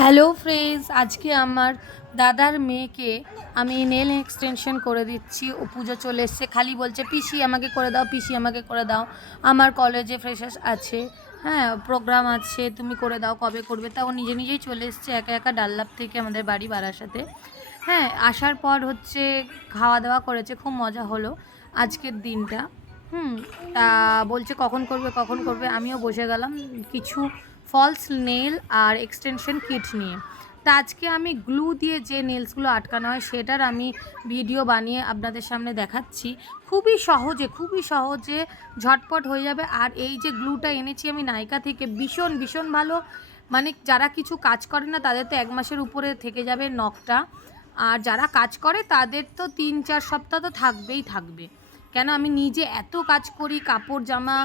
Hello friends, আজকে আমার দাদার মেয়েকে আমি নেল এক্সটেনশন করে দিচ্ছি। ও পুজো চলে এসছে। খালি বলছে, পিসি আমাকে করে দাও, পিসি আমাকে করে দাও। আমার কলেজে ফ্রেশার্স আছে হ্যাঁ প্রোগ্রাম আছে, তুমি করে দাও, কবে করবে? তা ও নিজে নিজেই চলে এসছে একা একা ডাল্লাপ থেকে আমাদের বাড়ি বারাসাতে। হ্যাঁ আসার পর হচ্ছে খাওয়া দাওয়া করেছে, খুব মজা হলো আজকের দিনটা। হুম, তা বলছে কখন করবে কখন করবে, আমিও বসে গেলাম কিছু ফলস নেল আর এক্সটেনশন কিট নিয়ে। তা আজকে আমি গ্লু দিয়ে যে নেলসগুলো আটকানো হয় সেটার আমি ভিডিও বানিয়ে আপনাদের সামনে দেখাচ্ছি। খুবই সহজে খুবই সহজে ঝটপট হয়ে যাবে। আর এই যে গ্লুটা এনেছি আমি নায়িকা থেকে ভীষণ ভীষণ ভালো। মানে যারা কিছু কাজ করে না, তাদের তো এক মাসের উপরে থেকে যাবে নখটা। আর যারা কাজ করে, তাদের তো তিন, চার সপ্তাহ তো থাকবেই থাকবে। কেন আমি নিজে এত কাজ করি, কাপড় জামা,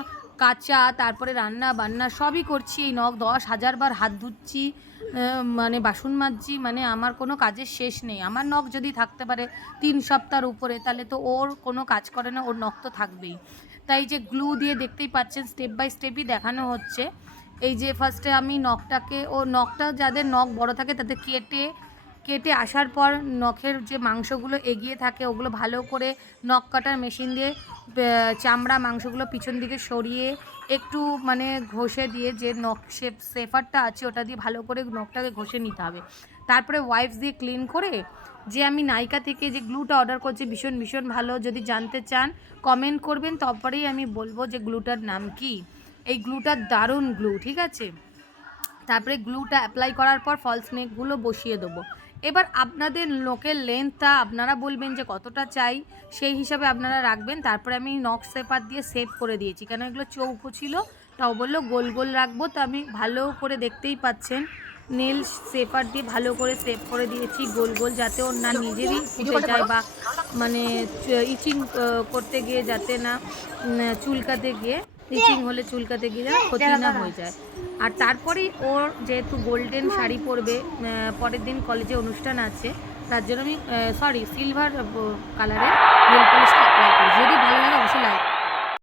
কাচা, তারপরে রান্না বান্না সবই করছি, এই নখ দশ হাজার বার হাত ধুচ্ছি মানে বাসন মাজছি মানে আমার কোনো কাজের শেষ নেই। আমার নখ যদি থাকতে পারে তিন সপ্তাহের উপরে, তাহলে তো ওর কোনো কাজ করে না, ওর নখ তো থাকবেই। তাই যে গ্লু দিয়ে দেখতেই পাচ্ছেন স্টেপ বাই স্টেপই দেখানো হচ্ছে। এই যে ফার্স্টে আমি নখটাকে, ও নখটা যাদের নখ বড় থাকে, তাদের কেটে কেটে আসার পর নখের যে মাংসগুলো এগিয়ে থাকে, ওগুলো ভালো করে নখ কাটার মেশিন দিয়ে চামড়া মাংসগুলো পিছন দিকে সরিয়ে একটু মানে ঘষে দিয়ে যে নখ শেপ সেফারটা আছে, ওটা দিয়ে ভালো করে নখটাকে ঘষে নিতে হবে। তারপরে ওয়াইপস দিয়ে ক্লিন করে যে আমি নাইকা থেকে যে গ্লুটা অর্ডার করছি, ভীষণ ভীষণ ভালো। যদি জানতে চান কমেন্ট করবেন, তারপরেই আমি বলব যে গ্লুটার নাম কি। এই গ্লুটার দারুণ গ্লু ঠিক আছে? তারপরে গ্লুটা অ্যাপ্লাই করার পর ফলস নেকগুলো বসিয়ে দেবো। এবার আপনাদের লোকের লেন্থটা আপনারা বলবেন যে কতটা চাই, সেই হিসাবে আপনারা রাখবেন। তারপরে আমি নখ সেপার দিয়ে সেভ করে দিয়েছি। কেন এগুলো চৌকো ছিল, তাও বলল গোল গোল রাখব। তো আমি ভালো করে দেখতেই পাচ্ছেন নীল সেপার দিয়ে ভালো করে সেভ করে দিয়েছি গোল গোল, যাতে ওর না নিজেরই ফুটে যায় বা মানে ইচিং করতে গিয়ে যাতে না চুলকাতে গিয়ে। ইচিং হলে চুলকাতে গিয়ে ক্ষতি না হয়ে যায়। আর তারপরেই ওর যেহেতু গোল্ডেন শাড়ি পরবে পরের দিন কলেজে অনুষ্ঠান আছে তার জন্য আমি সরি সিলভার কালারের নেল পলিশটা অ্যাপ্লাই করি। যদি ভালো লাগে অবশ্যই লাইক